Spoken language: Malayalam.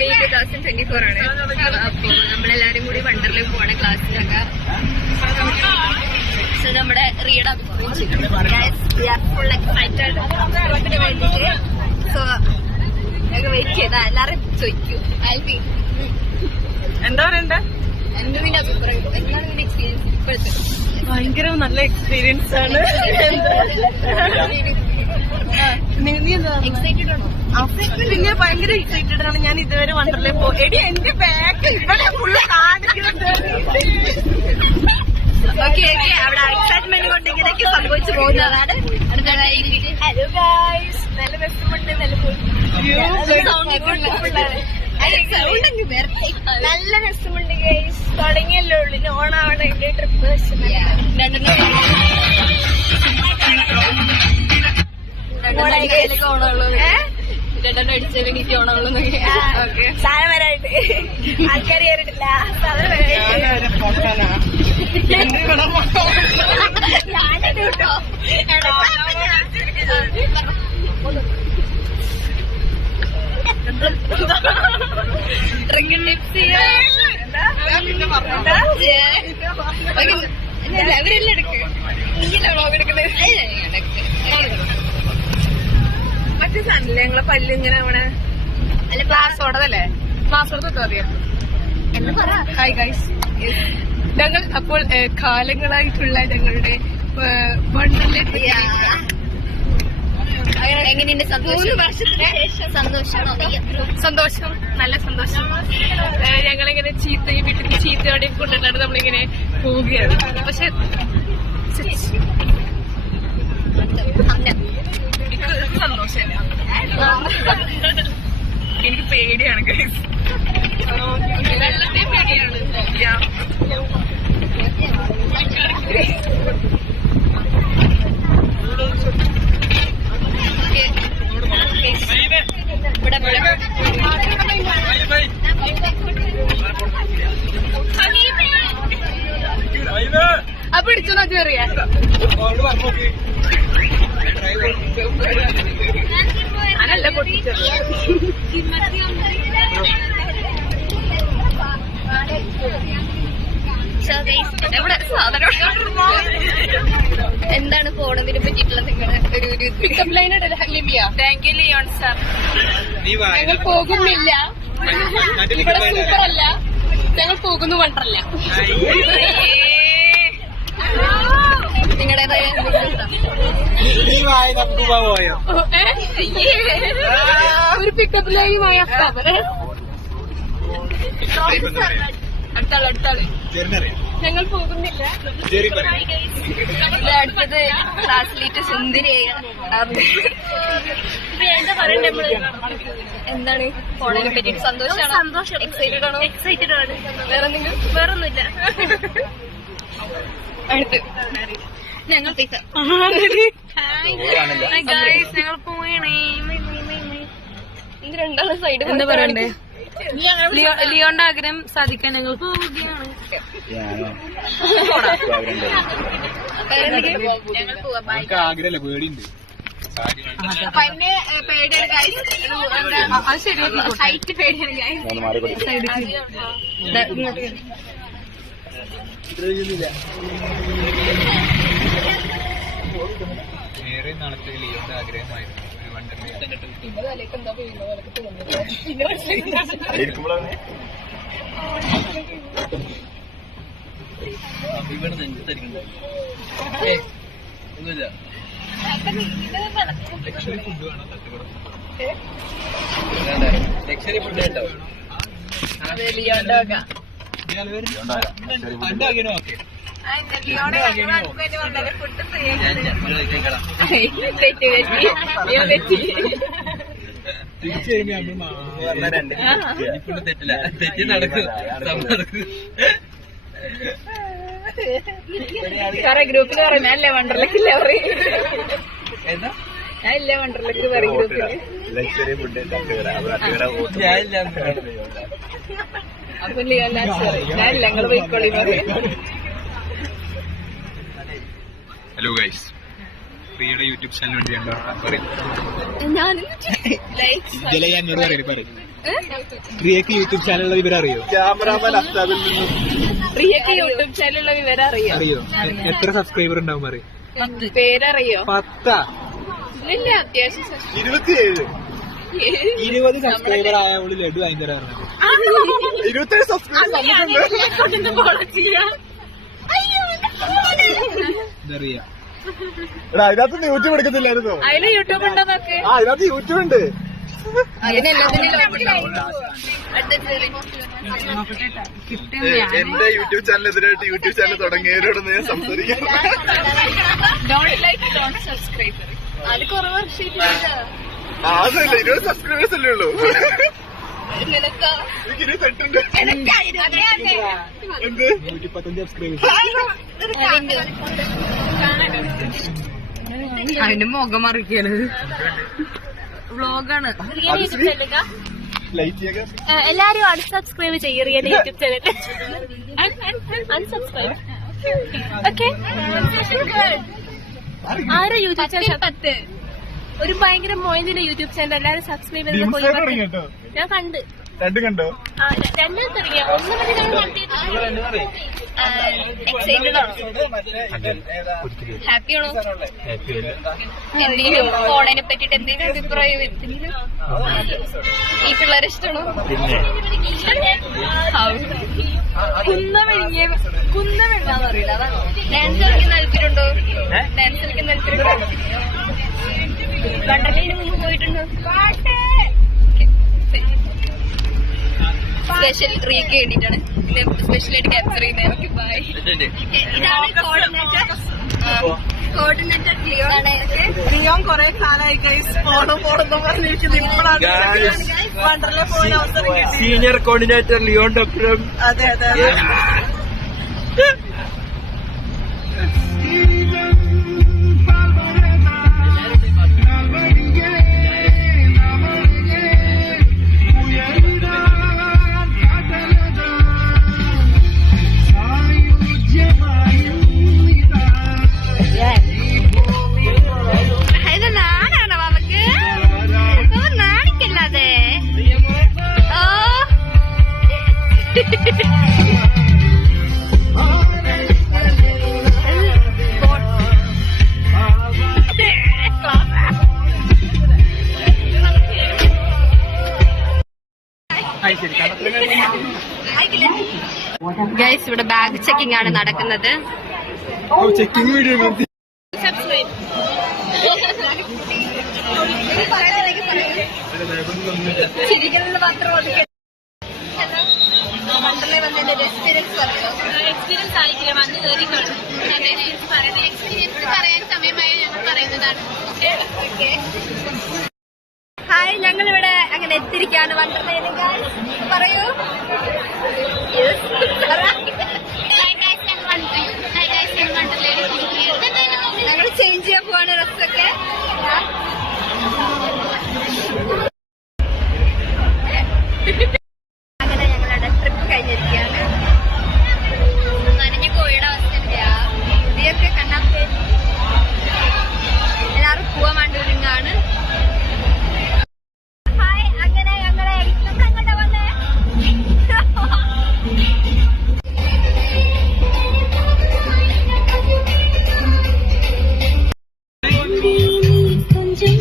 മെയ് 2024 ആണ്. അപ്പൊ നമ്മളെല്ലാരും കൂടി വണ്ടർലേ പോണ ക്ലാസ്സിലൊക്കെ നമ്മുടെ റീഡ് ഫുൾ എക്സൈറ്റഡ് വേണ്ടിട്ട്. സോ ഞങ്ങൾ വെയിറ്റ് ചെയ്താ എല്ലാരും ചോദിക്കൂ ആൽബി എന്താ പറയണ്ടേ? എന്താണ് നിന്റെ എക്സ്പീരിയൻസ് ഇപ്പോഴത്തെ? ഭയങ്കര നല്ല എക്സ്പീരിയൻസ് ആണ്. എക്സൈറ്റഡ് ആണോ? ഞാൻ ഭയങ്കര എക്സൈറ്റഡ് ആണ്. ഞാൻ ഇതുവരെ വണ്ടർലേ എടി എന്റെ ബാക്ക് ഇവിടെ ഫുള്ള് കാണിക്കുന്നത്. ഓക്കെ അവിടെ എക്സൈറ്റ്മെന്റ് കൊണ്ട് ഇങ്ങനെയൊക്കെ സംഭവിച്ചു പോകുന്നതാണ്. ഹലോ ഗൈസ്, നല്ല രസമുണ്ട്. നല്ല രസമുണ്ട് ഗൈസ്. തുടങ്ങിയല്ലോ ഉള്ളു, ഓണാവണം എന്റെ ട്രിപ്പ്. രണ്ടെണ്ണം അടിച്ചാലും എനിക്ക് ഓണമുള്ളൂ. സാധനം വരായിട്ട് ആൾക്കാർ കയറിയിട്ടില്ല. സാധനം ഞാനിത് കേട്ടോ. അവരെല്ലാം എടുക്ക്. നീലാണോ എടുക്കുന്നത്? മറ്റേ സാധനല്ലേ ഞങ്ങളെ പല്ല് ഇങ്ങനെ അവിടെ അല്ല ക്ലാസ്സോടതല്ലേ? ക്ലാസ്സോടൊക്കെ അറിയാം. എന്ന് പറ. ഹായ് ഗൈസ്, ഞങ്ങൾ അപ്പോൾ കാലങ്ങളായിട്ടുള്ള ഞങ്ങളുടെ വണ്ടർലേ എങ്ങനെയുണ്ട്? സന്തോഷം, നല്ല സന്തോഷം. ഞങ്ങളിങ്ങനെ വീട്ടിൽ ചീത്തയോടെ കൊണ്ടുവന്നിട്ട് നമ്മളിങ്ങനെ പോവുകയാണ്. പക്ഷെ എനിക്ക് സന്തോഷമില്ല, എനിക്ക് പേടിയാണ് ഗൈസ്. വെള്ളത്തെ പേടിയാണ്. അപ്പൊ പിടിച്ചോ ചെറിയ അനല്ല പൊട്ടിച്ചത്. എന്താണ് പോണതിനെ പറ്റിയിട്ടുള്ള നിങ്ങളുടെ ഒരു പിക്കപ്പ് ലൈൻ ലിമിയ? Thank you Leon sir. ഞങ്ങൾ പോകുന്നില്ല, ഇവിടെ സൂപ്പർ അല്ല, ഞങ്ങൾ പോകുന്നു വണ്ടർല. നിങ്ങളുടേതായ ഒരു പിക്കപ്പ് ലൈനുമായ അടുത്താള് ഞങ്ങൾ പോകുന്നില്ല. അടുത്തത് ക്ലാസ്സിലേറ്റ് സുന്ദരിയായ എന്താ പറയണ്ടേ നമ്മള്? എന്താണ് പോണതിനെ പറ്റിയിട്ട്? സന്തോഷം. എക്സൈറ്റഡ് ആണോ? എക്സൈറ്റഡ് ആണ്. വേറൊന്നുമില്ല. അടുത്ത് ഞങ്ങൾ ഞങ്ങൾ പോയണേ. ഇത് രണ്ടാളും സൈഡ് എന്താ പറയണ്ടേ? ലിയോന്റെ ആഗ്രഹം സാധിക്കാൻ ഞങ്ങൾ പോവുകയാണ്. ഞങ്ങൾ പോവാം. ആഗ്രഹമല്ല, പേടിയുണ്ട്. അപ്പൊ അതിന്റെ പേടിയാണ് ഗൈസ്. അത് ശരി, ഹൈറ്റ് പേടിയാണ് ഗൈസ്. ഏറെ നാളത്തെ ലിയോന്റെ ആഗ്രഹമായിരുന്നു ഒരു വണ്ടർലേ. ലക്ഷറി ഫുഡ് വേണം, ലക്ഷറി ഫുഡ് കേട്ടോ. ലിയോന്റെ വക. എന്റെ ആഗ്രഹം ഓക്കെ. തിരിച്ചു വരുമ്പോ തെറ്റില്ല, തെറ്റി നടക്കും. ഗ്രൂപ്പിൽ പറഞ്ഞു അല്ലേ വണ്ടർലക്കില്ല പറയും. എന്താ ഞാനില്ലേ വണ്ടർലക്ക് പറയും ഗ്രൂപ്പില്. ലക്ഷറി ഫുഡ് അപ്പൊ ഞാനില്ല, ഞങ്ങള് പോയിക്കോളി പറയും. ഹലോ ഗൈസ്, പ്രിയയുടെ യൂട്യൂബ് ചാനൽ വേണ്ടി പറയും. ഞാൻ ഞാൻ പറയും. റിയക്ക് യൂട്യൂബ് ചാനലുള്ള വിവരം അറിയോ? ക്യാമറാമാൻ അസ്താദിൽ നിന്നും പ്രിയക്ക് യൂട്യൂബ് ചാനലുള്ള വിവരം അറിയോ? അറിയോ? എത്ര സബ്സ്ക്രൈബർ ഉണ്ടാവും അറിയോ? പേരറിയോ? 10. ഇല്ല, അത്യാവശ്യം 27 20 സബ്സ്ക്രൈബർ ആയവള് ലഡു ഭയങ്കര 27 സബ്സ്ക്രൈബ് ഇതറിയാ. എടാ അതിനകത്ത് യൂട്യൂബ് എടുക്കത്തില്ലായിരുന്നോ? അതിന് യൂട്യൂബ് ഉണ്ടോ നോക്ക്. ആ അതിനകത്ത് യൂട്യൂബ് ഉണ്ട്. എന്റെ യൂട്യൂബ് ചാനലിനെതിരായിട്ട് യൂട്യൂബ് ചാനൽ തുടങ്ങിയവരോടൊന്ന് ഞാൻ സംസാരിക്കാം. അത് കുറെ വർഷം അതല്ല 20 സബ്സ്ക്രൈബേഴ്സ് അല്ലേ ഉള്ളൂ. എനിക്ക് 28 ഉണ്ട്. എന്ത് 115 സബ്സ്ക്രൈബേഴ്സ്. അതിന്റെ മുഖം മറിക്കണത് വ്ളോഗാണ്. ലൈക്ക് ചെയ്യുക. എല്ലാരും അൺസബ്സ്ക്രൈബ് ചെയ്യും real YouTube channel. Unsubscribe. Okay. ആരോ യൂട്യൂബ് ചാനൽ 10 ഒരു ഭയങ്കര മോയിന്റെ യൂട്യൂബ് ചാനൽ എല്ലാരും സബ്സ്ക്രൈബ് ചെയ്ത് ഇൻസ്റ്റയിൽ തുടങ്ങി കേട്ടോ. ഞാൻ കണ്ട്. രണ്ടും കണ്ടോ? രണ്ടും തുടങ്ങിയ ഒന്ന് മതി ഞാൻ ഹാപ്പി ആണോ? എന്തെങ്കിലും ഫോണിനെ പറ്റിട്ട് എന്തെങ്കിലും അഭിപ്രായം ഈ പിള്ളേരെ ഇഷ്ടമാണോ? കുന്നമെഴുതാന്ന് അറിയില്ല. അതാണ് ഡാൻസ് കളിക്കുന്ന താല്പര്യമുണ്ടോ? ഡാൻസ് കളിക്കുന്ന താല്പര്യമുണ്ടോ? വണ്ടർലയിൽ മുമ്പ് പോയിട്ടുണ്ടോ? സ്പെഷ്യൽ റീക്ക് വേണ്ടിട്ടാണ് സ്പെഷ്യലായിട്ട് ക്യാപ്ചർ ചെയ്യുന്നത്. ബൈ. ഇതാണ് കോർഡിനേറ്റർ റിയോൻ കൊറേ കാലായി ഗൈസ് പോണം പറഞ്ഞിരിക്കുന്നത്. ഇപ്പോഴാണ് വണ്ടർലേ പോകാൻ അവസരം കിട്ടി. Senior coordinator Leon doctor. അതെ അതെ ഗൈസ്, ഇവിടെ ബാഗ് ചെക്കിംഗ് ആണ് നടക്കുന്നത്. ചെക്കിംഗ് വീഡിയോ വണ്ടർലേ വന്നതിന്റെ എക്സ്പീരിയൻസ് പറയോ? എക്സ്പീരിയൻസ് ആയിട്ടില്ല, വന്ന് കയറി എക്സ്പീരിയൻസ് പറയാൻ സമയമായി ഞങ്ങൾ പറയുന്നതാണ്. ഹായ്, ഞങ്ങളിവിടെ അങ്ങനെ എത്തിയിരിക്കുകയാണ് വണ്ടർലയിൽ. പറയൂ. ഞങ്ങൾ ചേഞ്ച് ചെയ്യാൻ പോവാണ് ഡ്രസ്സൊക്കെ. അങ്ങനെ ഞങ്ങളുടെ ട്രിപ്പ് കഴിഞ്ഞിരിക്കുകയാണ്. നനഞ്ഞു കോഴിയുടെ അവസ്ഥ എന്താ? ഇതൊക്കെ കണ്ടാൽ എല്ലാവരും പോവാൻ വേണ്ടി ഒരുങ്ങാണ്. ഹായ്, അങ്ങനെ ഞങ്ങളെ അങ്ങോട്ട് വന്നേ. கொஞ்சம்